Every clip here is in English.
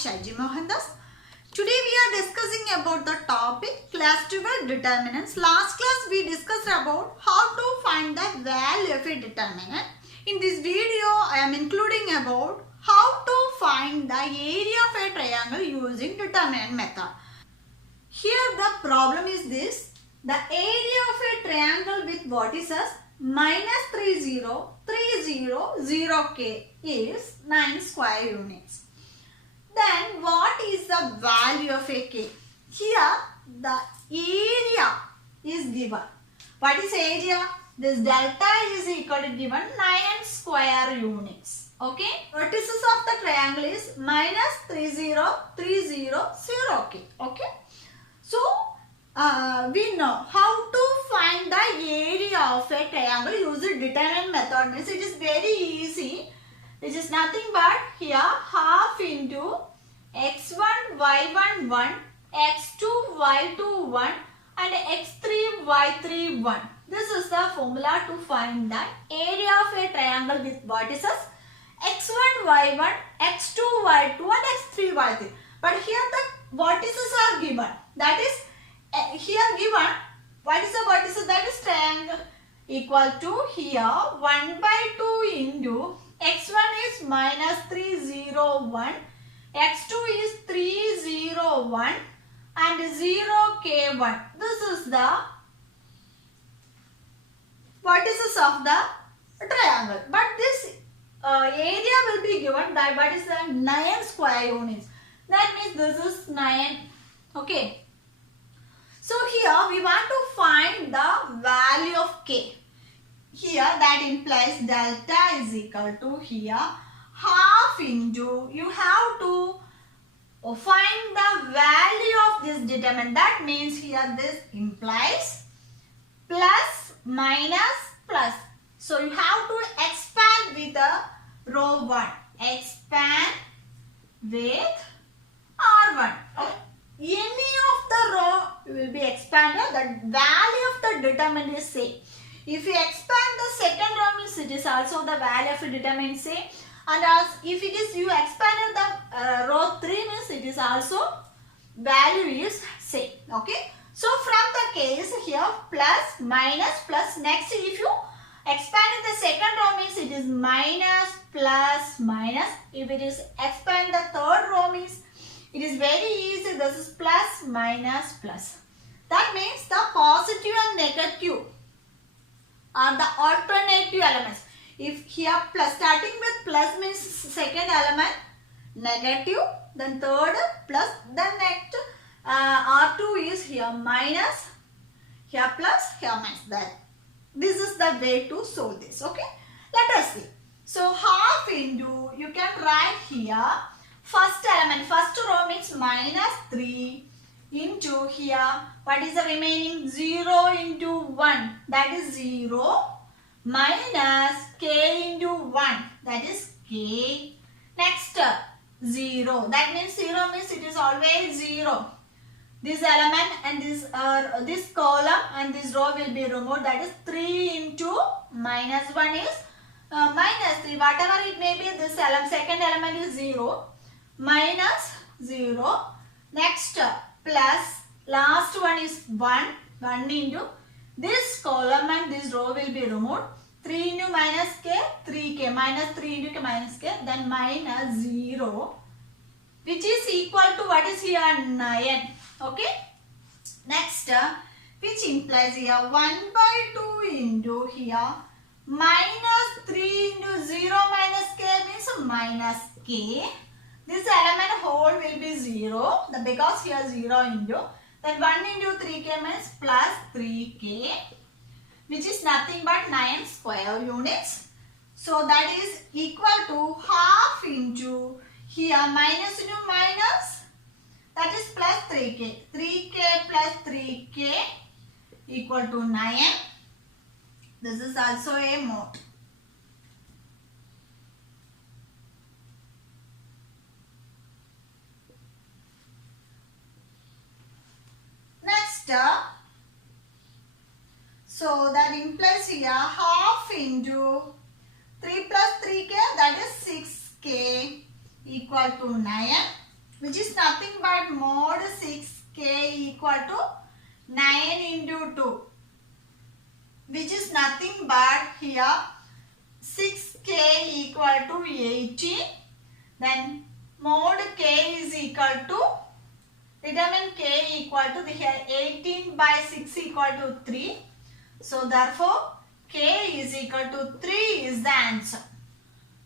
Shaji Mohandas. Today we are discussing about the topic class 12 determinants. Last class we discussed about how to find the value of a determinant. In this video I am including about how to find the area of a triangle using determinant method. Here the problem is this: the area of a triangle with vertices minus 30, 30, 0k is 9 square units. Then what is the value of a k? Here the area is given. What is area? This delta is equal to given 9 square units. Okay. Vertices of the triangle is minus 30, 30, 0k. Okay. So we know how to find the area of a triangle using determinant method. Means it is very easy. Which is nothing but here half into x1 y1 1, x2 y2 1 and x3 y3 1. This is the formula to find the area of a triangle with vertices x1 y1, x2 y2 and x3 y3. But here the vertices are given. That is here given. What is the vertices? That is triangle equal to here 1 by 2 into x1 is minus 301, x2 is 301 and 0k1. This is the vertices of the triangle. But this area will be given by what is the 9 square units. That means this is 9. Okay. So here we want to find the value of k. Here that implies delta is equal to here half into, you have to find the value of this determinant. That means here this implies plus minus plus. So you have to expand with the row 1. Expand with R1. Okay. Any of the row will be expanded. The value of the determinant is same. If you expand the second row means it is also the value of the determinant same. And as if it is you expanded the row 3 means it is also value is same. Okay. So from the case here plus minus plus, next if you expand the second row means it is minus plus minus. If it is expand the third row means it is very easy. This is plus minus plus. That means the positive and negative are the alternative elements. If here plus, starting with plus means second element negative, then third plus, then next R2 is here minus, here plus, here minus. That this is the way to solve this. Okay. Let us see. So half into, you can write here first element, first row means minus 3 into here, what is the remaining? 0 into 1, that is 0, minus k into 1, that is k. Next 0, that means 0 means it is always 0. This element and this column and this row will be removed. That is 3 into minus 1 is minus 3. Whatever it may be, this element, second element is 0. Minus 0. Next plus last one is 1. 1 into this column and this row will be removed. 3 into minus k, 3k. Minus 3 into k minus k. Then minus 0. Which is equal to what is here? 9. Okay. Next which implies here 1 by 2 into here minus 3 into 0 minus k means minus k. This element whole will be 0 because here 0 into, then 1 into 3k means plus 3k, which is nothing but 9 square units. So that is equal to half into here minus into minus, that is plus 3k. 3k plus 3k equal to 9. This is also a mode. So that implies here half into 3 plus 3k, that is 6k equal to 9. which is nothing but mod 6k equal to 9 into 2, which is nothing but here 6k equal to 18. Then mod k is equal to, determine k equal to, here 18 by 6 equal to 3. So therefore k is equal to 3 is the answer.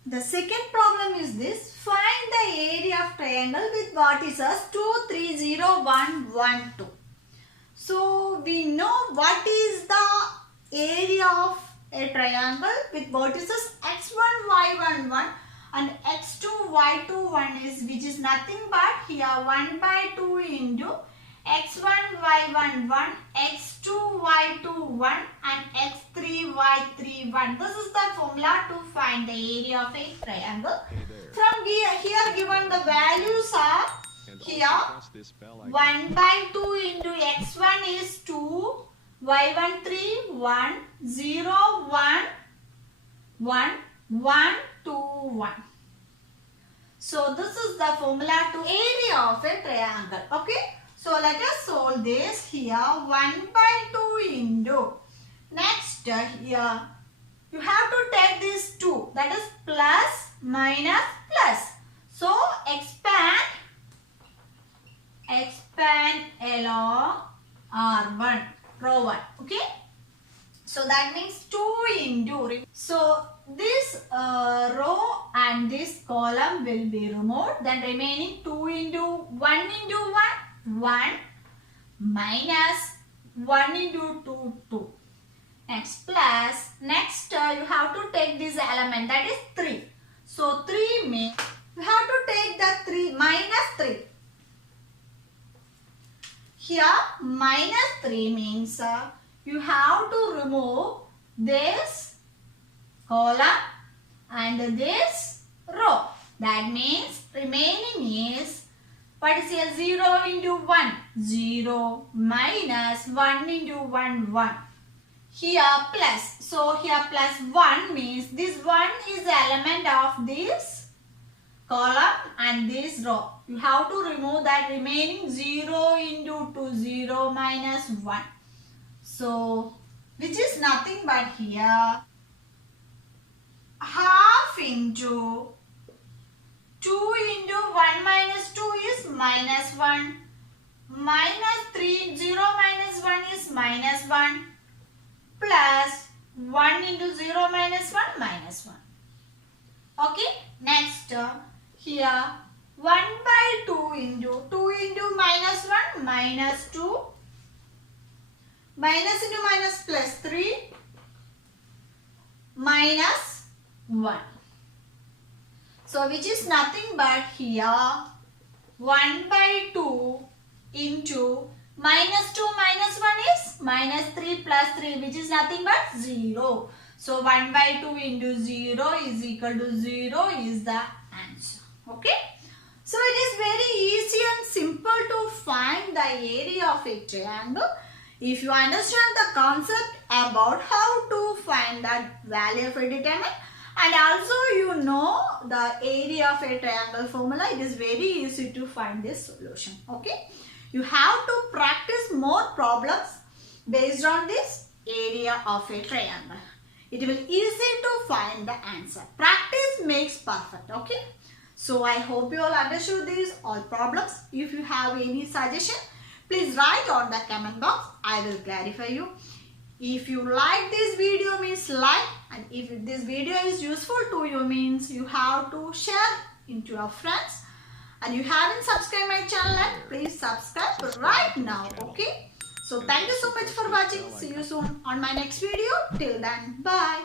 The second problem is this. Find the area of triangle with vertices 2, 3, 0, 1, 1, 2. So we know what is the area of a triangle with vertices x1, y1, 1 and x2, y2, 1 is, which is nothing but here 1 by 2 into x1, y1, 1, x2, y2, 1 and x3, y3, 1. This is the formula to find the area of a triangle. From here given the values are here 1 by 2 into x1 is 2, y1 3, 1, 0, 1, 1, 1, 2, 1. So this is the formula to area of a triangle. Okay. So let us solve this. Here 1 by 2 into, next here you have to take this 2, that is plus minus plus. So expand along R1, row 1. Okay. So that means 2 into, so this row and this column will be removed. Then remaining 2 into 1 into 1, 1 minus 1 into 2, 2. Next plus, next you have to take this element, that is 3. So 3 means you have to take the 3 minus 3. Here minus 3 means you have to remove this column and this row. That means remaining is, what is here, 0 into 1, 0 minus 1 into 1, 1. Here plus, so here plus 1 means this 1 is the element of this column and this row. You have to remove that, remaining 0 into 2, 0 minus 1. So which is nothing but here half into 2 into 1 minus 2 is minus 1, minus 3, 0 minus 1 is minus 1, plus 1 into 0 minus 1, minus 1. Okay. Next here 1 by 2 into minus 1, minus 2, minus into minus plus 3, minus 1. So which is nothing but here 1 by 2 into minus 2 minus 1 is minus 3 plus 3, which is nothing but 0. So 1 by 2 into 0 is equal to 0 is the answer. Okay. So it is very easy and simple to find the area of a triangle. If you understand the concept about how to find that value of a determinant, and also you know the area of a triangle formula, it is very easy to find this solution. Okay. You have to practice more problems based on this area of a triangle. It will be easy to find the answer. Practice makes perfect. Okay. So I hope you all understood these all problems. If you have any suggestion, please write on the comment box. I will clarify you. If you like this video means like, and if this video is useful to you means you have to share into your friends. And you haven't subscribed my channel yet, please subscribe right now. Okay. So thank you so much for watching. See you soon on my next video. Till then, bye.